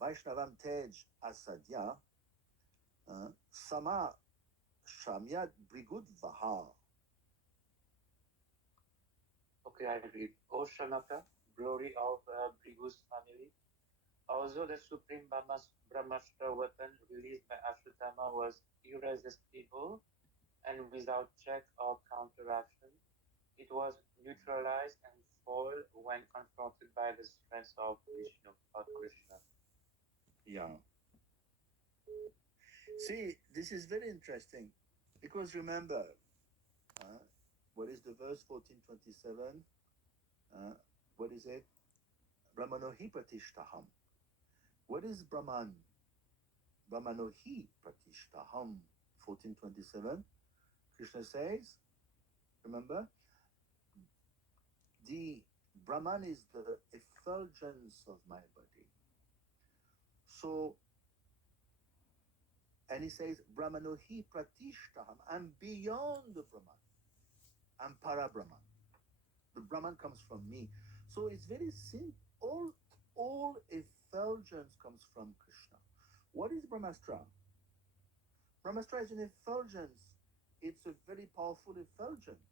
Vaishnavam Tej Asadya Sama Shamyat Brigud Vaha. Okay, I read. O Shanaka, glory of Brigu's family. Although the supreme Brahmastra weapon released by Ashwatthama was irresistible and without check or counteraction, it was neutralized and foiled when confronted by the strength of Vishnu or Krishna. Yeah. See, this is very interesting because remember, uh, what is the verse 1427? Uh, what is it? Brahmanohi pratishtaham. What is Brahman? Brahmanohi pratishtaham. 1427. Krishna says, remember, the Brahman is the effulgence of my body. So, and he says, Brahmanohi pratishtaham. I'm beyond the Brahman. I'm para Brahman. The Brahman comes from me. So it's very simple. All effulgence comes from Krishna. What is Brahmastra? Brahmastra is an effulgence. It's a very powerful effulgence,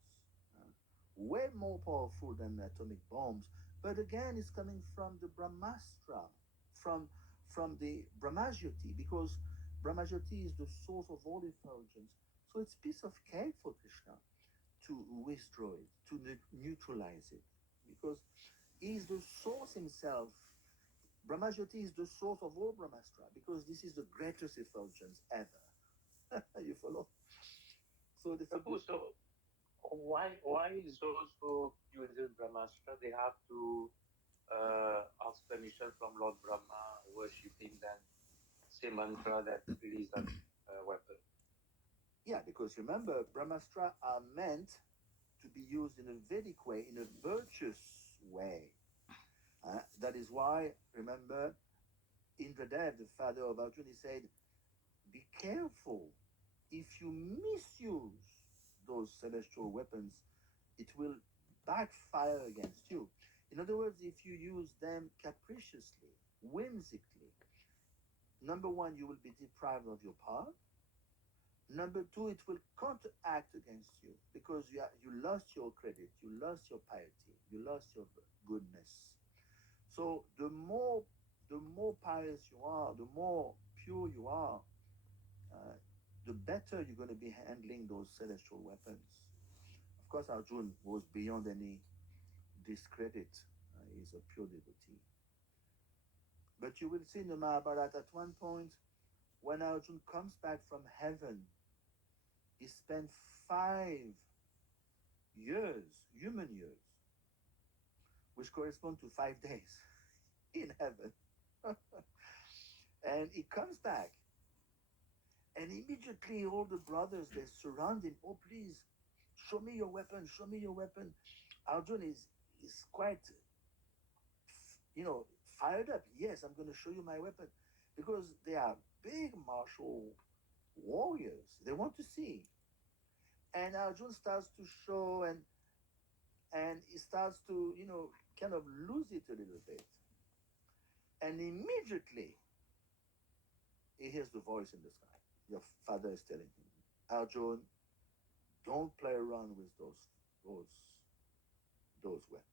way more powerful than atomic bombs. But again, it's coming from the Brahmastra, from from the Brahmajyoti, because Brahmajyoti is the source of all effulgence. So it's piece of cake for Krishna to withdraw it, to neutralize it, because he is the source himself. Brahmajyoti is the source of all Brahmastra, because this is the greatest effulgence ever. You follow? So this is Prabhu, so why is those who uses Brahmastra they have to ask permission from Lord Brahma, worshipping then say mantra that release that weapon? yeah, because remember, Brahmastra are meant to be used in a Vedic way, in a virtuous way. That is why, remember, Indradev, the father of Arjuna, he said, be careful. If you misuse those celestial weapons, it will backfire against you. In other words, if you use them capriciously, whimsically, number one, you will be deprived of your power. Number two, it will counteract against you because you lost your credit, you lost your piety, you lost your goodness. So the more pious you are, the more pure you are, the better you're going to be handling those celestial weapons. Of course, Arjun was beyond any discredit. He's a pure devotee. But you will see in the Mahabharata at one point, when Arjun comes back from heaven, he spent 5 years, human years, which correspond to 5 days in heaven. And he comes back, and immediately all the brothers, they surround him. Oh, please, show me your weapon, show me your weapon. Arjun is quite, fired up. Yes, I'm going to show you my weapon. Because they are big martial warriors. They want to see. And Arjun starts to show, and he starts to, kind of lose it a little bit. And immediately he hears the voice in the sky. Your father is telling him, Arjun, don't play around with those those weapons.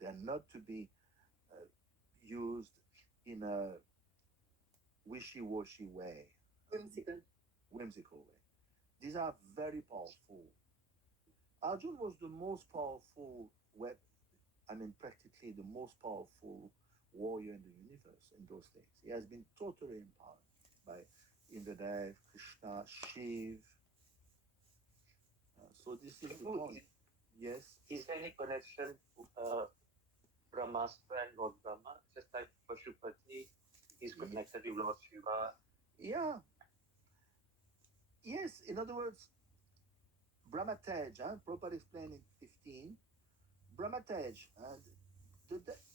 They are not to be uh, used in a wishy-washy way, whimsical way. These are very powerful. Arjun was the most powerful practically the most powerful warrior in the universe in those days. He has been totally empowered by Indradev, Krishna, Shiv. So this is the point. Yes. Is there any connection to Brahmastra and Lord Brahma? Just like Pashupati is connected with Lord Shiva. Yeah. Yes. In other words, Brahmatej, Prabhupada explained in 15. Brahmatej,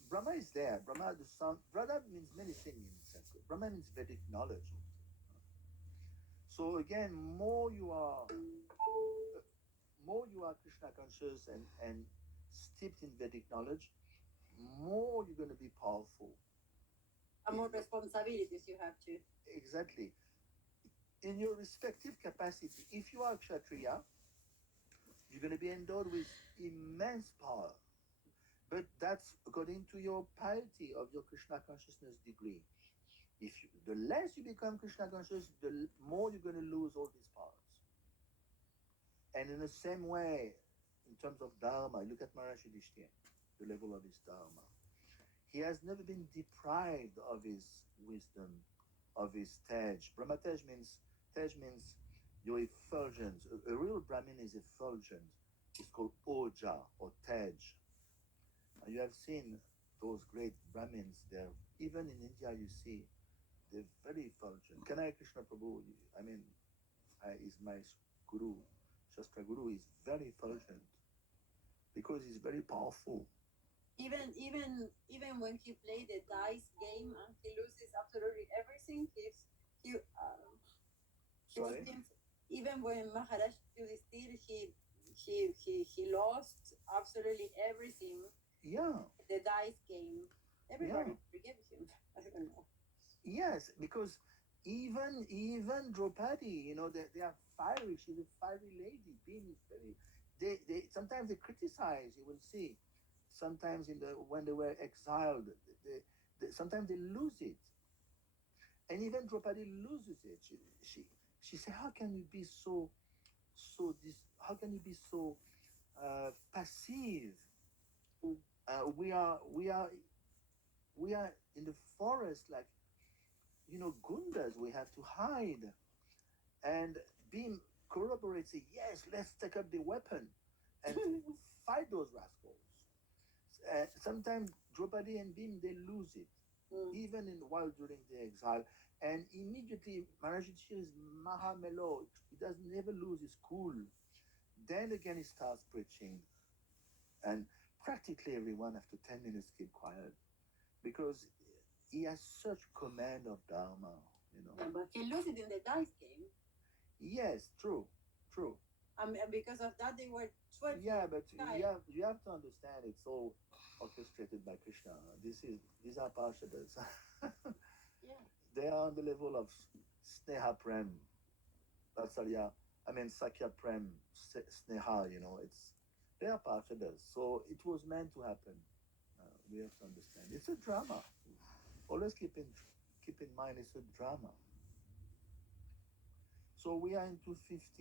Brahma is there. Brahma, the sun. Brahma means many things in Sanskrit. Brahma means Vedic knowledge. So again, more you are Krishna conscious and steeped in Vedic knowledge, more you're going to be powerful. And more responsibilities you have to. Exactly. In your respective capacity, if you are Kshatriya, you're going to be endowed with immense power. But that's according to your piety of your Krishna consciousness degree. If you, the less you become Krishna conscious, the more you're going to lose all these powers. And in the same way, in terms of Dharma, look at Maharaji Yudhishthira, the level of his Dharma. He has never been deprived of his wisdom, of his tej. Tej means your effulgence. A real Brahmin is effulgent. It's called Oja or Tej. You have seen those great Brahmins there. Even in India, you see they're very effulgent. Kanaya Krishna Prabhu, is my guru. Shastra Guru is very effulgent because he's very powerful. Even when he played the dice game and he loses absolutely everything, he was Sorry? being, even when Maharaj Yudhishthir he lost absolutely everything. Yeah. The dice game, everybody Yeah. forgive him. I don't know. Yes, because even Draupadi, they are fiery. She's a fiery lady. Being is very. They sometimes they criticize. You will see. Sometimes when they were exiled, sometimes they lose it, and even Draupadi loses it. She said, "How can you be so this? How can you be so passive? We are in the forest like gundas. We have to hide." And Beam corroborates it. Yes, let's take up the weapon and fight those rascals. Sometimes Draupadi and Beam they lose it, even while during the exile. And immediately Maharaj Yudhishthira is Mahamelo. He does never lose his cool. Then again he starts preaching, and practically everyone after 10 minutes keep quiet because he has such command of Dharma. Yeah, but he loses in the dice game. Yes, true. And because of that, they were 12. Yeah, but you have to understand it's all orchestrated by Krishna. These are parshadas. Yeah. They are on the level of Sneha Prem, Vatsalya. Sakya Prem, Sneha. They are parshadas. So it was meant to happen. We have to understand. It's a drama. Always keep in mind it's a drama. So we are into 15.